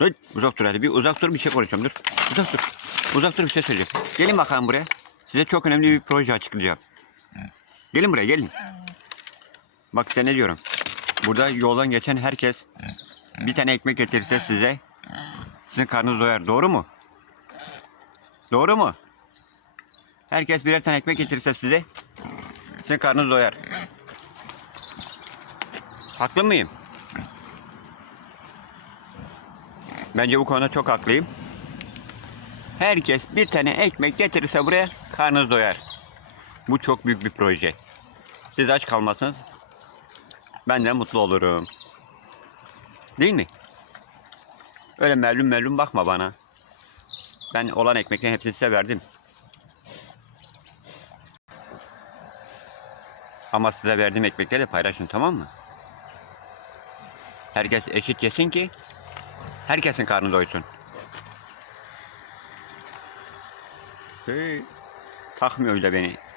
Dur, uzak dur hadi. Bir uzak dur bir şey konuşacağım. Dur. Uzak dur. Uzak dur bir şey söyleyeceğim. Gelin bakalım buraya. Size çok önemli bir proje açıklayacağım. Gelin buraya gelin. Bak size ne diyorum. Burada yoldan geçen herkes bir tane ekmek getirirse size sizin karnınız doyar. Doğru mu? Doğru mu? Herkes birer tane ekmek getirirse size sizin karnınız doyar. Haklı mıyım? Bence bu konuda çok haklıyım. Herkes bir tane ekmek getirirse buraya karnınız doyar. Bu çok büyük bir proje. Siz aç kalmasınız. Ben de mutlu olurum. Değil mi? Öyle mellum mellum bakma bana. Ben olan ekmeklerin hepsini size verdim. Ama size verdiğim ekmekleri de paylaşın tamam mı? Herkes eşit yesin ki herkesin karnı doysun. Hey, takmıyor öyle beni.